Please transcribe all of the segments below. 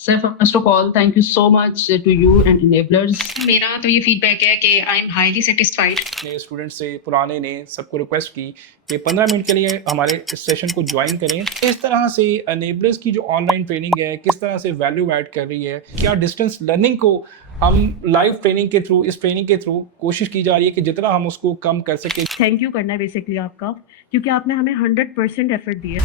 Sir, first of all, thank you so much to you and enablers. मेरा तो ये feedback है कि आई एम हाईली सेटिस्फाइड। नए स्टूडेंट से पुराने ने सबको रिक्वेस्ट की कि 15 मिनट के लिए हमारे इस सेशन को ज्वाइन करें। इस तरह से अनेबलर्स की जो ऑनलाइन ट्रेनिंग है किस तरह से वैल्यू ऐड कर रही है, क्या डिस्टेंस लर्निंग को हम लाइव ट्रेनिंग के थ्रू, इस ट्रेनिंग के थ्रू कोशिश की जा रही है कि जितना हम उसको कम कर सके। थैंक यू करना है बेसिकली आपका, क्योंकि आपने हमें 100% एफर्ट दिए।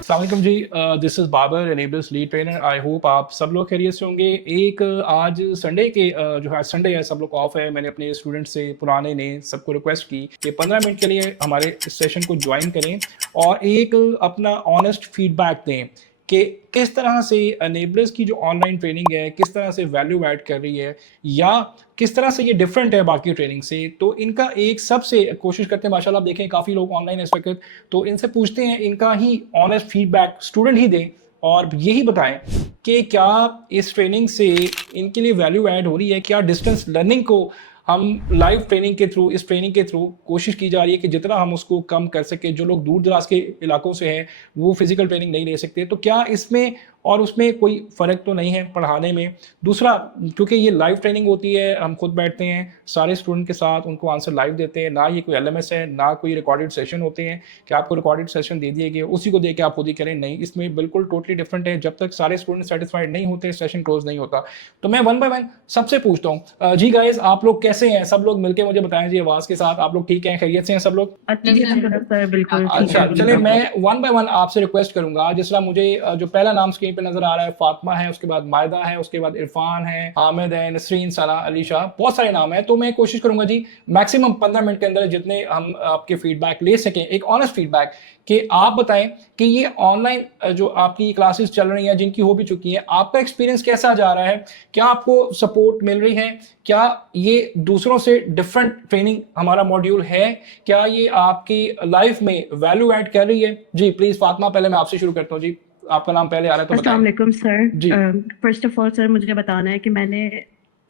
अस्सलाम वालेकुम जी, this is Babar Enablers lead trainer. I hope आप सब लोग खैरियत से होंगे। एक आज संडे के जो है संडे है, सब लोग ऑफ है। मैंने अपने स्टूडेंट से पुराने ने सबको रिक्वेस्ट की कि 15 मिनट के लिए हमारे इस सेशन को ज्वाइन करें और एक अपना ऑनेस्ट फीडबैक दें कि किस तरह से अनेबलर्स की जो ऑनलाइन ट्रेनिंग है किस तरह से वैल्यू ऐड कर रही है या किस तरह से ये डिफरेंट है बाकी ट्रेनिंग से। तो इनका एक सबसे कोशिश करते हैं, माशाल्लाह आप देखें काफ़ी लोग ऑनलाइन इस वक्त, तो इनसे पूछते हैं इनका ही ऑनेस्ट फीडबैक स्टूडेंट ही दें और यही बताएं कि क्या इस ट्रेनिंग से इनके लिए वैल्यू ऐड हो रही है, क्या डिस्टेंस लर्निंग को हम लाइव ट्रेनिंग के थ्रू, इस ट्रेनिंग के थ्रू कोशिश की जा रही है कि जितना हम उसको कम कर सके। जो लोग दूर दराज के इलाकों से हैं वो फिजिकल ट्रेनिंग नहीं ले सकते, तो क्या इसमें और उसमें कोई फ़र्क तो नहीं है पढ़ाने में। दूसरा, क्योंकि ये लाइव ट्रेनिंग होती है, हम खुद बैठते हैं सारे स्टूडेंट के साथ, उनको आंसर लाइव देते हैं, ना ये कोई एलएमएस है ना कोई रिकॉर्डेड सेशन होते हैं कि आपको रिकॉर्डेड सेशन दे दिए गए उसी को दे के आप खुद ही करें। नहीं, इसमें बिल्कुल टोटली डिफरेंट है। जब तक सारे स्टूडेंट सेटिस्फाइड नहीं होते सेशन क्लोज नहीं होता। तो मैं वन बाय वन सबसे पूछता हूँ, जी गाइस आप लोग कैसे हैं? सब लोग मिलकर मुझे बताएं जी आवाज़ के साथ, आप लोग ठीक हैं, खैरियत से हैं सब लोग? बिल्कुल। अच्छा चलिए, मैं वन बाय वन आपसे रिक्वेस्ट करूंगा। जिस तरह मुझे जो पहला नाम स्क्रीन पे नजर आ रहा है फातिमा है, उसके बाद मायदा है, उसके बाद इरफान है, हामिद है, नसरीन, सना, अलीशा, बहुत सारे नाम है। तो मैं कोशिश करूंगा जी मैक्सिमम 15 मिनट के अंदर जितने हम आपके फीडबैक ले सकें, एक ऑनेस्ट फीडबैक कि आप बताएं कि ये ऑनलाइन जो आपकी क्लासेस चल रही हैं जिनकी हो भी चुकी हैं, आपका एक्सपीरियंस कैसा जा रहा है? क्या आपको सपोर्ट मिल रही है? क्या ये दूसरों से डिफरेंट ट्रेनिंग हमारा मॉड्यूल है? क्या ये आपकी लाइफ में वैल्यू ऐड कर रही है? जी प्लीज फातिमा, पहले मैं आपसे शुरू करता हूँ जी, आपका नाम पहले आ रहा है तो बताएं। अस्सलाम वालेकुम सर। जी। फर्स्ट ऑफ ऑल सर मुझे बताना है कि मैंने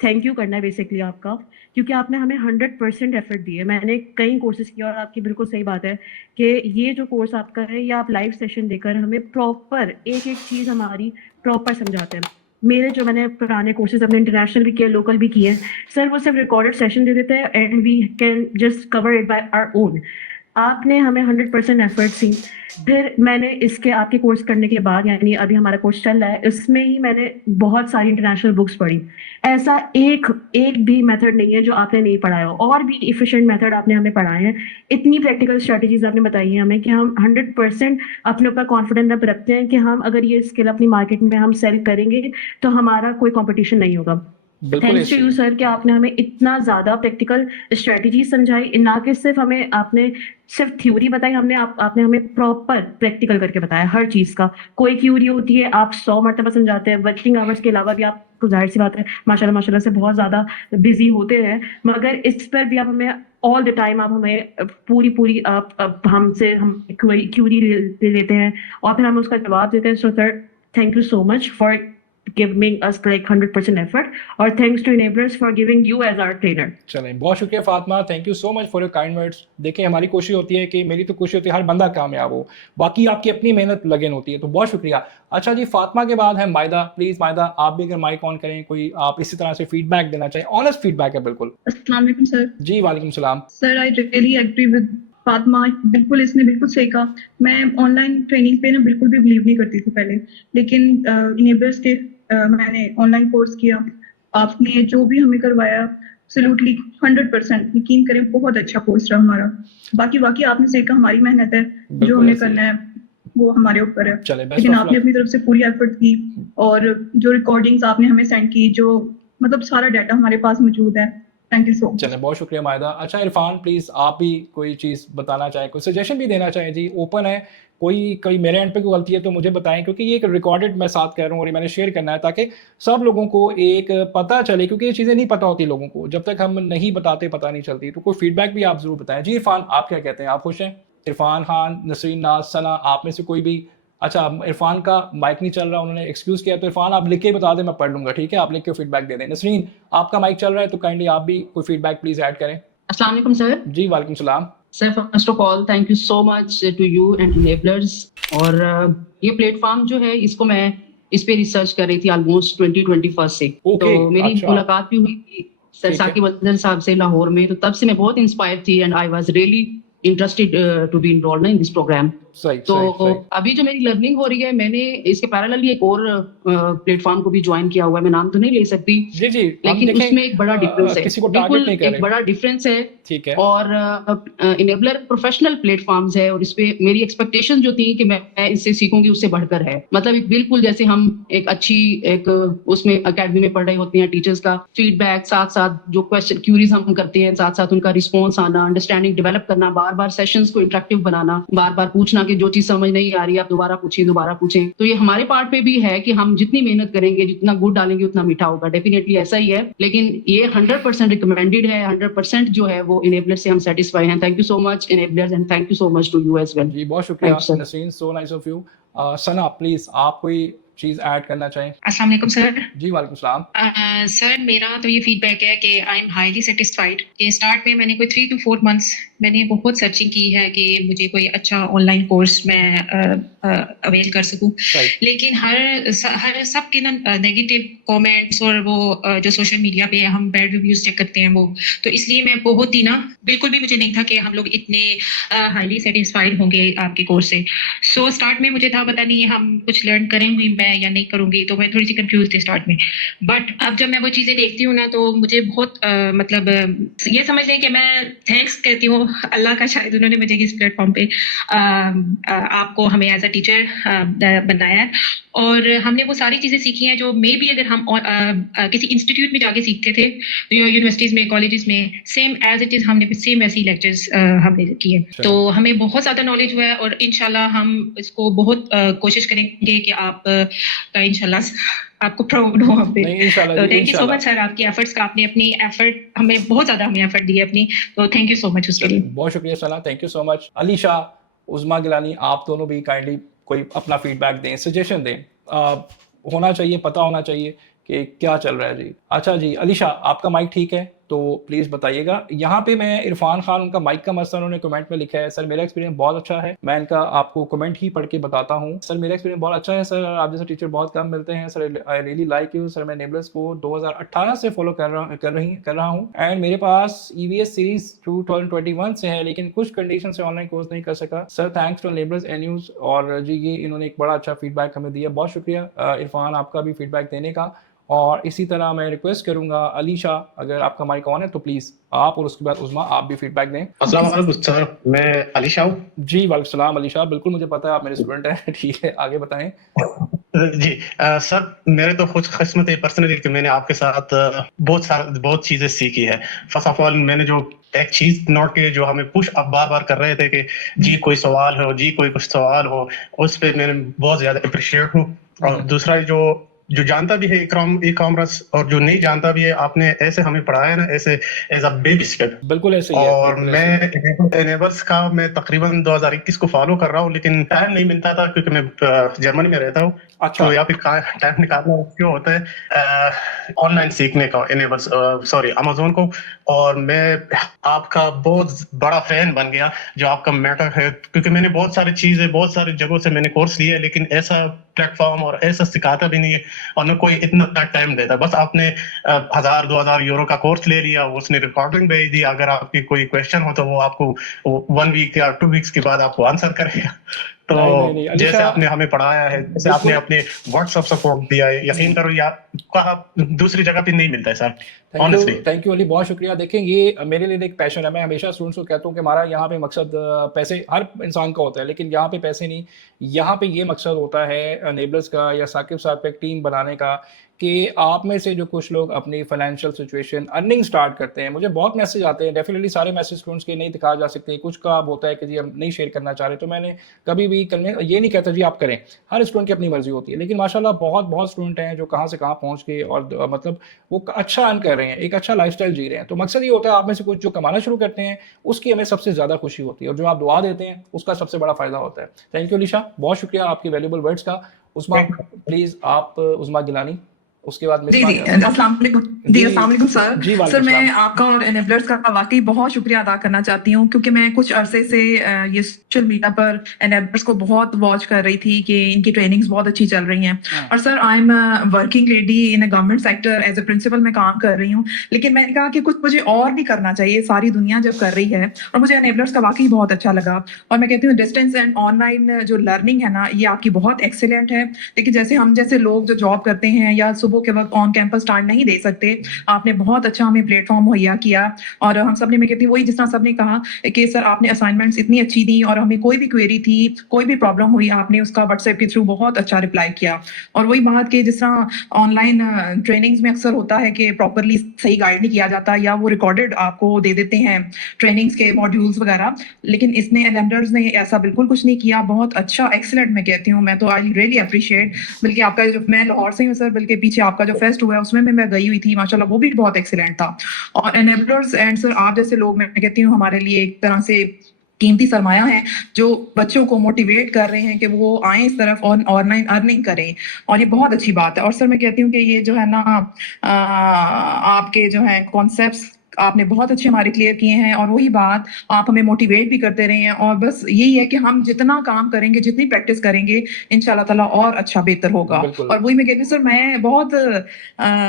थैंक यू करना है बेसिकली आपका, क्योंकि आपने हमें 100% एफर्ट दिए। मैंने कई कोर्सेज किया और आपकी बिल्कुल सही बात है कि ये जो कोर्स आपका है ये आप लाइव सेशन देकर हमें प्रॉपर एक एक चीज़ हमारी प्रॉपर समझाते हैं। मेरे जो मैंने पुराने कोर्सेज अपने इंटरनेशनल भी किए, लोकल भी किए, सर वो सिर्फ रिकॉर्डेड सेशन दे देते हैं and we can just cover it by our own. आपने हमें 100% एफर्ट दी। फिर मैंने इसके आपके कोर्स करने के बाद, यानी अभी हमारा कोर्स चल रहा है, इसमें ही मैंने बहुत सारी इंटरनेशनल बुक्स पढ़ी। ऐसा एक एक भी मेथड नहीं है जो आपने नहीं पढ़ाया हो, और भी इफिशिएंट मेथड आपने हमें पढ़ाए हैं। इतनी प्रैक्टिकल स्ट्रेटजीज आपने बताई हैं हमें कि हम 100% अपने ऊपर कॉन्फिडेंस अब रखते हैं कि हम अगर ये स्किल अपनी मार्केट में हम सेल करेंगे तो हमारा कोई कॉम्पिटिशन नहीं होगा। थैंक्स टू यू सर कि आपने हमें इतना ज़्यादा प्रैक्टिकल स्ट्रेटजी समझाई, ना कि सिर्फ हमें आपने सिर्फ थ्योरी बताई, आपने हमें प्रॉपर प्रैक्टिकल करके बताया हर चीज़ का। कोई क्यूरी होती है आप 100 मरतबा समझाते हैं। वर्किंग आवर्स के अलावा भी आप, जाहिर सी बात है माशाल्लाह से बहुत ज़्यादा बिजी होते हैं, मगर इस पर भी आप हमें ऑल द टाइम आप हमें पूरी आप हमसे हम क्यूरी ले लेते हैं और फिर हम उसका जवाब देते हैं। So sir thank you so much for giving us like 100% effort, और thanks to enablers for giving you as our trainer। चलें, बहुत शुक्रिया Fatima, thank you so much for your kind words. देखिए हमारी कोशिश होती है कि, मेरी तो कोशिश होती है हर बंदा कामयाब हो, बाकी आपकी अपनी मेहनत लगन होती है, तो बहुत शुक्रिया। अच्छा जी, फातिमा के बाद है मायदा। प्लीज मायदा आप भी अगर माइक ऑन करें, कोई आप इसी तरह से फीडबैक देना चाहें, ऑनेस्ट फीडबैक है बिल्कुल। अस्सलाम वालेकुम सर। जी वालेकुम सलाम। Sir I really agree with Fatima, बिल्कुल इसने बिल्कुल सही कहा। मैं ऑनलाइन ट्रेनिंग पे ना बिल्कुल भी बिलीव नहीं करती थी पहले, लेकिन इनेबल्स के मैंने ऑनलाइन कोर्स किया, आपने जो भी हमें करवाया एब्सोल्युटली 100% यकीन करें बहुत अच्छा कोर्स रहा हमारा। बाकी आपने सही कहा, हमारी मेहनत है, जो हमें करना है वो हमारे ऊपर है, लेकिन आपने अपनी तरफ से पूरी एफर्ट की और जो रिकॉर्डिंग्स आपने हमें सेंड की, जो मतलब सारा डाटा हमारे पास मौजूद है। Thank you so much. चलें, बहुत शुक्रिया मायदा। अच्छा इरफान, प्लीज आप भी कोई चीज़ बताना चाहें, कोई सजेशन भी देना चाहें जी, ओपन है। कोई मेरे एंड पे कोई गलती है तो मुझे बताएं, क्योंकि ये एक रिकॉर्डेड मैं साथ कह रहा हूँ और ये मैंने शेयर करना है ताकि सब लोगों को एक पता चले, क्योंकि ये चीज़ें नहीं पता होती लोगों को, जब तक हम नहीं बताते पता नहीं चलती। तो कोई फीडबैक भी आप ज़रूर बताएं। जी इरफान, आप क्या कहते हैं, आप खुश हैं? इरफान खान, नसरीन, नाज, सना, आप में से कोई भी अच्छा, इरफान का माइक नहीं चल रहा, उन्होंने एक्सक्यूज किया, तो इरफान आप लिख के बता दें, मैं पढ़ लूंगा, ठीक है? आप लिख के फीडबैक दे दें। नसरीन, आपका माइक चल रहा है तो काइंडली आप भी कोई फीडबैक प्लीज ऐड करें। अस्सलाम वालेकुम सर। जी वालेकुम सलाम। Sir first of all thank you so much to you and enablers. और ये प्लेटफॉर्म जो है इसको मैं इस पे रिसर्च कर रही थी ऑलमोस्ट 2021 से। Okay, तो मेरी अच्छा। मुलाकात भी हुई थी सर ठीक है। साकिब अजहर साहब से लाहौर में, तो तब से मैं बहुत इंस्पायर थी and I was really interested to be enrolled in this program. सही तो सही सही। अभी जो मेरी लर्निंग हो रही है, मैंने इसके पैरेलली एक और प्लेटफॉर्म को भी ज्वाइन किया हुआ है, मैं नाम तो नहीं ले सकती, जी जी, हम लेकिन देखें, उसमें एक बड़ा डिफरेंस है, किसी को टारगेट बिल्कुल नहीं कर एक रहे। बड़ा डिफरेंस है। ठीक है। और इनेबलर प्रोफेशनल प्लेटफॉर्म्स है और इस पे मेरी एक्सपेक्टेशन जो थी कि मैं इससे सीखूंगी उससे बढ़कर है। मतलब एक बिल्कुल जैसे हम एक अच्छी एक उसमें एकेडमी में पढ़ रहे होते हैं, टीचर्स का फीडबैक, साथ साथ जो क्वेश्चन क्यूरीज हम करते हैं, साथ साथ उनका रिस्पॉन्स आना, अंडरस्टैंडिंग डेवलप करना, बार बार सेशंस को इंटरेक्टिव बनाना, बार बार पूछना कि जो चीज समझ नहीं आ रही है आप दोबारा पूछें। तो ये हमारे पार्ट पे भी है कि हम जितनी मेहनत करेंगे, जितना गुड़ डालेंगे उतना मीठा होगा, डेफिनेटली ऐसा ही है। लेकिन ये 100% रिकमेंडेड है, 100% जो है वो इनेबलर से हम सेटिस्फाई हैं। Thank you so much Enablers and thank you so much to you as well. जी बहुत शुक्रिया Thank you, sir. Nasreen, so nice of you. Sana please आप कोई चीज ऐड करना चाहें? अस्सलाम वालेकुम सर। जी वालेकुम सलाम। सर मेरा तो ये फीडबैक है कि आई एम हाईली सेटिस्फाइड कि स्टार्ट में मैंने कोई 3 to 4 मंथ्स मैंने बहुत सर्चिंग की है कि मुझे कोई अच्छा ऑनलाइन कोर्स मैं अवेल कर सकूं, सही। लेकिन हर सब के ना नेगेटिव कमेंट्स और वो जो सोशल मीडिया पे हम बैड रिव्यूज चेक करते हैं वो, तो इसलिए मैं बहुत ही ना बिल्कुल भी मुझे नहीं था कि हम लोग इतने हाईली सेटिस्फाइड होंगे आपके कोर्स से। सो स्टार्ट में मुझे था पता नहीं हम कुछ लर्न करेंगे मैं या नहीं करूंगी, तो मैं थोड़ी सी कंफ्यूज थी स्टार्ट में। बट अब जब मैं वो चीजें देखती हूँ ना तो मुझे बहुत मतलब ये समझ लें कि मैं थैंक्स कहती हूँ अल्लाह का, शायद उन्होंने मुझे इस प्लेटफॉर्म पे आपको हमें एज अ टीचर बनाया है। और हमने वो सारी चीजें सीखी हैं जो मे बी अगर हम किसी इंस्टीट्यूट में जाके सीखते थे, यूनिवर्सिटीज में, कॉलेजेस में, सेम एज इट इज हमने सेम ऐसी लेक्चर्स हमने किए। तो हमें बहुत ज्यादा नॉलेज हुआ है और इंशाल्लाह हम इसको बहुत कोशिश करेंगे कि आप का इंशाल्लाह आपको प्राउड हो हम पे। नहीं इंशाल्लाह तो जी, थैंक यू सो इंशाल्लाह। मच सर आपकी एफर्ट्स का, आपने अपनी एफर्ट हमें बहुत ज्यादा हमें एफर्ट दी है अपनी, तो थैंक यू सो मच उसके लिए। बहुत शुक्रिया Sana, thank you so much. Alisha, Uzma Gilani, आप दोनों भी काइंडली कोई अपना फीडबैक दें, सजेशन दें। होना चाहिए, पता होना चाहिए कि क्या चल रहा है जी। अच्छा जी अलीशा, आपका माइक ठीक है तो प्लीज़ बताइएगा। यहाँ पे मैं इरफान खान, उनका माइक का मसला उन्होंने कमेंट में लिखा है, सर मेरा एक्सपीरियंस बहुत अच्छा है। मैं इनका आपको कमेंट ही पढ़ के बताता हूँ। सर मेरा एक्सपीरियंस बहुत अच्छा है सर, आप जैसे टीचर बहुत कम मिलते हैं sir, I really like you sir. मैं इनेबलर्स को 2018 से फॉलो कर रहा हूँ एंड मेरे पास EVS सीरीज 2021 से है, लेकिन कुछ कंडीशन से ऑनलाइन कोर्स नहीं कर सका सर। थैंक्स टू इनेबलर्स एन्यूज। और जी ये इन्होंने एक बड़ा अच्छा फीडबैक हमें दिया, बहुत शुक्रिया इरफान आपका भी फीडबैक देने का। और इसी तरह मैं रिक्वेस्ट करूंगा अलीशा, अगर आपका माइक ऑन है तो प्लीज़ आप और उसके बाद उज़मा आप भी फीडबैक दें। अस्सलाम वालेकुम सर, मैं अलीशा हूँ। जी वालेकुम सलाम अलीशा, बिल्कुल मुझे पता है आप मेरे स्टूडेंट हैं। ठीक है आगे बताएं। जी सर, मेरे तो खुश किस्मत है पर्सनली कि मैंने आपके साथ बहुत चीजें सीखी है। फर्स्ट ऑफ ऑल मैंने जो एक चीज नोट की जो हमें पुश अप बार बार कर रहे थे कि जी कोई सवाल हो, जी कोई कुछ सवाल हो, उस पे मैंने बहुत ज्यादा अप्रिशिएट हूँ। और दूसरा जो जानता भी है ई कॉमर्स और जो नहीं जानता भी है, आपने ऐसे हमें पढ़ाया ना, ऐसे एज अ बेबी स्टेप। बिल्कुल ऐसे ही है। और मैं इनेबल्स का मैं तकरीबन 2021 को फॉलो कर रहा हूँ, लेकिन टाइम नहीं मिलता था क्योंकि मैं जर्मनी में रहता हूँ। अच्छा। तो या फिर टाइम निकालना क्यों होता है ऑनलाइन सीखने का इनेबल्स अमेज़न को। और मैं आपका बहुत बड़ा फैन बन गया जो आपका मैटर है, क्योंकि मैंने बहुत सारी जगहों से मैंने कोर्स लिए, लेकिन ऐसा प्लेटफॉर्म और ऐसा सिखाता भी नहीं है और न कोई इतना टाइम देता। बस आपने 1000-2000 यूरो का कोर्स ले लिया, उसने रिकॉर्डिंग भेज दी, अगर आपकी कोई क्वेश्चन हो तो वो आपको 1 वीक या 2 वीक्स के बाद आपको आंसर करेगा। तो नहीं, जैसे आपने हमें पढ़ाया है, जैसे आपने अपने व्हाट्सएप सपोर्ट दिया है, यकीन करो या कहा दूसरी जगह पे नहीं मिलता है sir. Honestly thank you Ali, बहुत शुक्रिया। देखें ये मेरे लिए एक पैशन है, मैं हमेशा स्टूडेंट्स को कहता हूँ कि हमारा यहाँ पे मकसद पैसे हर इंसान का होता है, लेकिन यहाँ पे पैसे नहीं, यहाँ पे ये मकसद होता है इनेबलर्स का या साकिब साहब का एक टीम बनाने का कि आप में से जो कुछ लोग अपनी फाइनेंशियल सिचुएशन अर्निंग स्टार्ट करते हैं। मुझे बहुत मैसेज आते हैं, डेफिनेटली सारे मैसेज स्टूडेंट्स के नहीं दिखा जा सकते, कुछ का होता है कि जी हम नहीं शेयर करना चाह रहे, तो मैंने कभी भी ये नहीं कहता जी आप करें, हर स्टूडेंट की अपनी मर्जी होती है। लेकिन माशाल्लाह बहुत स्टूडेंट हैं जो कहाँ से कहाँ पहुँच गए और मतलब वो अच्छा अर्न कर रहे हैं, एक अच्छा लाइफस्टाइल जी रहे हैं। तो मकसद ये होता है आप में से कुछ जो कमाना शुरू करते हैं उसकी हमें सबसे ज़्यादा खुशी होती है, और जो आप दुआ देते हैं उसका सबसे बड़ा फ़ायदा होता है। थैंक यू अलीशा, बहुत शुक्रिया आपकी वैल्यूबल वर्ड्स का। उस्मा प्लीज़ आप उस्मा गिलानी, उसके बाद जी मिसबा जी यासीन। अस्सलाम वालेकुम जी अस्सलाम वालेकुम सर जी सर वालेकुम मैं सलाम। आपका और एनेबलर्स का वाकई बहुत शुक्रिया अदा करना चाहती हूँ, क्योंकि मैं कुछ अरसे से ये सोशल मीडिया पर एनेबलर्स को बहुत वॉच कर रही थी कि इनकी ट्रेनिंग्स बहुत अच्छी चल रही हैं। और sir I am working lady in a government sector, as a principal मैं काम कर रही हूँ, लेकिन मैंने कहा कि कुछ मुझे और भी करना चाहिए, सारी दुनिया जब कर रही है। और मुझे एनेबलर्स का वाकई बहुत अच्छा लगा, और मैं कहती हूँ डिस्टेंस एंड ऑनलाइन जो लर्निंग है ना, ये आपकी बहुत एक्सीलेंट है। लेकिन जैसे हम जैसे लोग जो जॉब करते हैं या सुबह के वक्त ऑन कैंपस टाइम नहीं दे सकते, आपने बहुत अच्छा हमें प्लेटफॉर्म मुहैया किया। और हम सब ने, मैं कहती हूँ वही जिस तरह सबने कहा कि सर आपने असाइनमेंट्स इतनी अच्छी दी, और हमें कोई भी क्वेरी थी, कोई भी प्रॉब्लम हुई, आपने उसका व्हाट्सएप के थ्रू बहुत अच्छा रिप्लाई किया। और वही बात कि जिस तरह ऑनलाइन ट्रेनिंग्स में अक्सर होता है कि प्रॉपरली सही गाइड नहीं किया जाता, या वो रिकॉर्डेड आपको दे देते हैं ट्रेनिंग्स के मॉड्यूल्स वगैरह, लेकिन इसने एलेमडर्स ने ऐसा बिल्कुल कुछ नहीं किया। बहुत अच्छा, एक्सीलेंट मैं कहती हूँ, मैं तो आई रियली अप्रिशिएट। बल्कि आपका जो, मैं लाहौर से हूँ सर, बल्कि पीछे आपका जो फेस्ट हुआ है उसमें मैं गई हुई थी, माशाल्लाह वो भी बहुत एक्सीलेंट था। और एनेबलर्स एंड सर आप जैसे लोग, मैं कहती हूँ हमारे लिए एक तरह से कीमती सरमाया है, जो बच्चों को मोटिवेट कर रहे हैं कि वो आए इस तरफ और ऑनलाइन अर्निंग करें, और ये बहुत अच्छी बात है। और सर मैं कहती हूँ कि ये जो है ना आपके जो है कॉन्सेप्ट्स आपने बहुत अच्छे हमारे क्लियर किए हैं, और वही बात आप हमें मोटिवेट भी करते रहे हैं। और बस यही है कि हम जितना काम करेंगे, जितनी प्रैक्टिस करेंगे, इंशाल्लाह ताला और अच्छा बेहतर होगा। बिल्कुल। और वही मैं कहती हूँ सर, मैं बहुत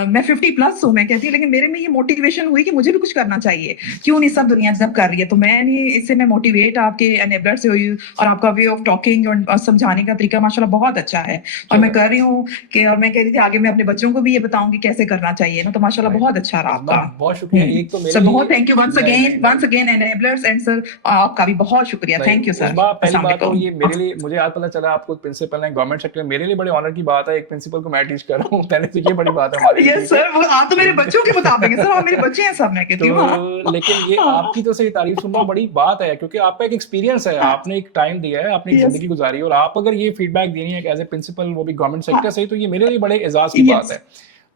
मैं 50+ हूँ मैं कहती हूँ, लेकिन मेरे में ये मोटिवेशन हुई कि मुझे भी कुछ करना चाहिए, क्यों नहीं सब दुनिया जब कर रही है। तो मैंने इससे मैं मोटिवेट आपके एनेबलर से हुई, और आपका वे ऑफ टॉकिंग और समझाने का तरीका माशाल्लाह बहुत अच्छा है। और मैं कर रही हूँ कि, और मैं कह रही थी आगे मैं अपने बच्चों को भी ये बताऊंगी कैसे करना चाहिए ना, तो माशाल्लाह बहुत अच्छा रहा उस्मा, आपका। बहुत शुक्रिया। एक तो मेरे सर लिए बहुत थैंक यू वंस नहीं, अगेन एनेबलर्स, एंड सर आपका भी बहुत शुक्रिया, नहीं, थैंक यू सर। उस्मा, पहली अस्सलाम बात तो वालेकुम। ये मेरे लिए, मुझे आज पता चला आपको प्रिंसिपल है गवर्नमेंट सेक्टर में, मेरे लिए बड़े ऑनर की बात है, एक प्रिंसिपल को मैं टीच कर रहा हूँ पहले, तो ये बड़ी बात है हमारे लिए। यस सर, वो आप तो मेरे बच्चों के मुताबिक है सर, आप मेरे बच्चे हैं सब, मैं कहती हूँ। तो लेकिन ये आपकी तो सही तारीफ सुनना बड़ी बात है, क्योंकि आपका एक एक्सपीरियंस है, आपने एक टाइम दिया है, आपने एक जिंदगी गुजारी है, और आप अगर ये फीडबैक देनी है एज ए प्रिंसिपल, वो भी गवर्नमेंट सेक्टर से, तो ये मेरे लिए बड़े एजाज की बात है।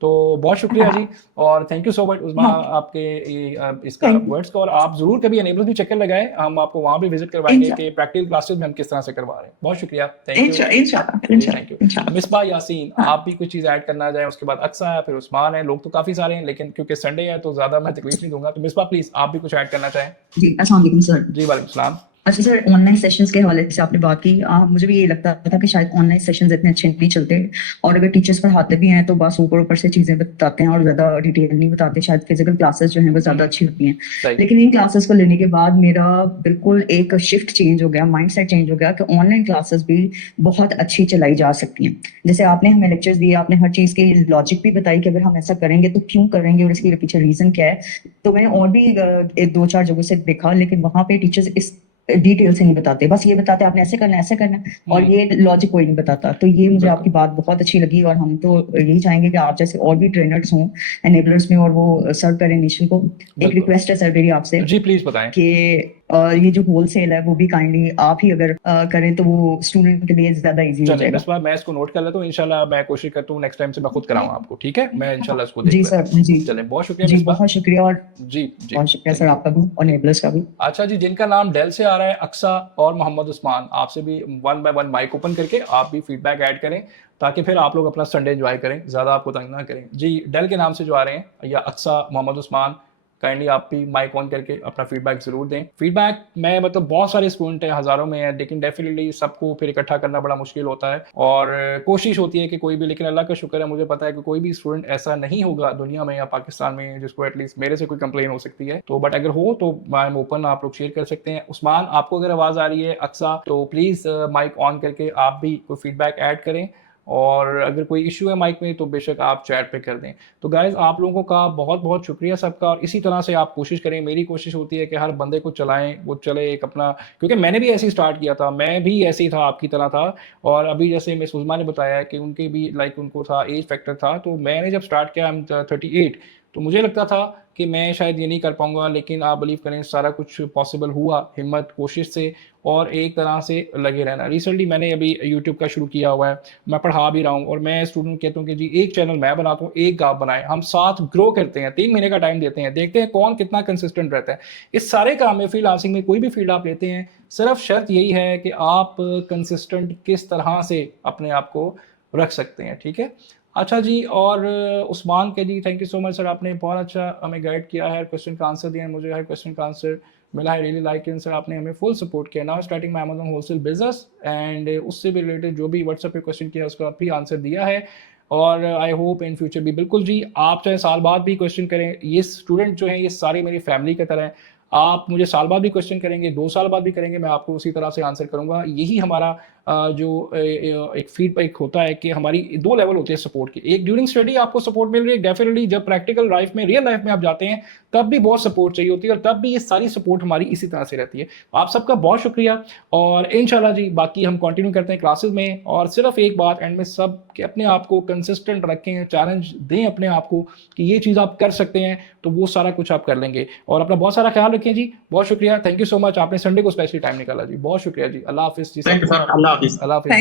तो बहुत शुक्रिया जी, और थैंक यू सो मच उस्मा आपके इसका वर्ड्स का। और आप जरूर कभी एनेबल भी चक्कर लगाएं, हम आपको वहां भी विजिट करवाएंगे कि प्रैक्टिकल क्लासेस में हम किस तरह से करवा रहे हैं। बहुत शुक्रिया, thank you, thank you. Misbah Yasin, आप भी कुछ चीज ऐड करना चाहें, उसके बाद अक्सा है, फिर उस्मान है, लोग तो काफी सारे हैं, लेकिन क्योंकि संडे है तो ज्यादा मैं तकलीफ नहीं दूंगा। तो मिसबा प्लीज आप भी कुछ ऐड करना चाहें। जी अस्सलाम वालेकुम सर। जी वालेकुम सलाम। अच्छा सर, ऑनलाइन सेशंस के हवाले से आपने बात की, मुझे भी ये लगता था कि शायद ऑनलाइन सेशंस इतने अच्छे नहीं चलते, और अगर टीचर्स पढ़ाते भी हैं तो बस ऊपर ऊपर से चीजें बताते हैं और ज्यादा डिटेल नहीं बताते। शायद फिजिकल क्लासेस जो हैं वो ज्यादा अच्छी होती हैं, लेकिन इन क्लासेस को लेने के बाद मेरा बिल्कुल एक शिफ्ट चेंज हो गया, माइंडसेट चेंज हो गया कि ऑनलाइन क्लासेस भी बहुत अच्छी चलाई जा सकती हैं। जैसे आपने हमें लेक्चर्स दिए, आपने हर चीज की लॉजिक भी बताई कि अगर हम ऐसा करेंगे तो क्यों करेंगे और इसके पीछे रीजन क्या है। तो मैंने और भी एक दो चार जगहों से देखा, लेकिन वहां पे टीचर्स इस डिटेल से नहीं बताते, बस ये बताते आपने ऐसे करना है, और ये लॉजिक कोई नहीं बताता। तो ये मुझे आपकी बात बहुत अच्छी लगी, और हम तो यही चाहेंगे कि आप जैसे और भी ट्रेनर्स हों एनेबलर्स में, और वो सर्व करें नेशन को। एक रिक्वेस्ट है सर मेरी आपसे, जी प्लीज बताएं, कि ये जो होलसेल है वो भी काइंडली आप ही अगर करें तो वो स्टूडेंट के लिए ज्यादा इजी हो जाएगा। इस बार मैं इसको नोट कर लेता हूँ, इंशाल्लाह मैं कोशिश करता हूँ नेक्स्ट टाइम से मैं खुद कराऊँ आपको, ठीक है? मैं इंशाल्लाह इसको जी सर, जी चलें, बहुत शुक्रिया जी, बहुत शुक्रिया, और जी जी बहुत शुक्रिया सर आपका भी और एनेबलर्स का भी। अच्छा जी, जिनका नाम डेल से आ रहा है, अक्सा और मोहम्मद उस्मान, आपसे भी 1 by 1 माइक ओपन करके आप भी फीडबैक ऐड करें, ताकि फिर आप लोग अपना संडे एंजॉय करें, ज़्यादा आपको तंग ना करें। जी डेल के नाम से जो आ रहे हैं, या अक्सा, मोहम्मद उस्मान, काइंडली आप भी माइक ऑन करके अपना फीडबैक ज़रूर दें। फीडबैक मैं मतलब बहुत सारे स्टूडेंट हैं, हज़ारों में हैं, लेकिन डेफिनेटली सबको फिर इकट्ठा करना बड़ा मुश्किल होता है, और कोशिश होती है कि कोई भी, लेकिन अल्लाह का शुक्र है मुझे पता है कि कोई भी स्टूडेंट ऐसा नहीं होगा दुनिया में या पाकिस्तान में जिसको एटलीस्ट मेरे से कोई कंप्लेन हो सकती है। तो बट अगर हो तो आई एम ओपन, आप लोग शेयर कर सकते हैं। उस्मान, आपको अगर आवाज़ आ रही है, अक्सा, तो प्लीज़ माइक ऑन करके आप भी कोई फीडबैक ऐड करें, और अगर कोई इशू है माइक में तो बेशक आप चैट पे कर दें। तो गाइज आप लोगों का बहुत बहुत शुक्रिया सबका, और इसी तरह से आप कोशिश करें। मेरी कोशिश होती है कि हर बंदे को चलाएं, वो चले एक अपना, क्योंकि मैंने भी ऐसे ही स्टार्ट किया था, मैं भी ऐसे ही था, आपकी तरह था। और अभी जैसे मिस उज़मा ने बताया कि उनके भी उनको था एज फैक्टर था, तो मैंने जब स्टार्ट किया, आई एम 38, तो मुझे लगता था कि मैं शायद ये नहीं कर पाऊंगा, लेकिन आप बिलीव करें सारा कुछ पॉसिबल हुआ हिम्मत कोशिश से और एक तरह से लगे रहना। रिसेंटली मैंने अभी यूट्यूब का शुरू किया हुआ है, मैं पढ़ा भी रहा हूँ और मैं स्टूडेंट कहता हूँ कि जी एक चैनल मैं बनाता हूँ, एक आप बनाएं, हम साथ ग्रो करते हैं, 3 महीने का टाइम देते हैं, देखते हैं कौन कितना कंसिस्टेंट रहता है। इस सारे काम में फ्रीलांसिंग में कोई भी फील्ड आप लेते हैं, सिर्फ शर्त यही है कि आप कंसिस्टेंट किस तरह से अपने आप को रख सकते हैं। ठीक है, अच्छा जी। और उस्मान के जी thank you so much sir, आपने बहुत अच्छा हमें गाइड किया है, हर क्वेश्चन का आंसर दिया है, मुझे हर क्वेश्चन का आंसर मिला है, रियली लाइक इट सर, आपने हमें फुल सपोर्ट किया। Now starting my Amazon wholesale business and उससे भी रिलेटेड जो भी व्हाट्सएप पे क्वेश्चन किया उसका भी आंसर दिया है और आई होप इन फ्यूचर भी। बिल्कुल जी, आप चाहे साल बाद भी क्वेश्चन करें, ये स्टूडेंट जो हैं ये सारी मेरी फैमिली की तरह है, आप मुझे साल बाद भी क्वेश्चन करेंगे, 2 साल बाद भी करेंगे, मैं आपको उसी तरह से आंसर करूंगा। यही हमारा जो एक फीडबैक होता है कि हमारी 2 लेवल होते हैं सपोर्ट के, एक ड्यूरिंग स्टडी आपको सपोर्ट मिल रही है, डेफिनेटली जब प्रैक्टिकल लाइफ में रियल लाइफ में आप जाते हैं तब भी बहुत सपोर्ट चाहिए होती है और तब भी ये सारी सपोर्ट हमारी इसी तरह से रहती है। आप सबका बहुत शुक्रिया और इंशाल्लाह जी बाकी हम कंटिन्यू करते हैं क्लासेस में। और सिर्फ एक बात एंड में सब कि अपने आप को कंसिस्टेंट रखें, चैलेंज दें अपने आप को कि ये चीज़ आप कर सकते हैं, तो वो सारा कुछ आप कर लेंगे। और अपना बहुत सारा ख्याल रखें जी, बहुत शुक्रिया, थैंक यू सो मच, आपने संडे को स्पेशली टाइम निकाला जी, बहुत शुक्रिया जी, अल्लाह हाफिज़ जी, थैंक यू सर, अल्लाह हाफिज। अल्लाह हाफिज़।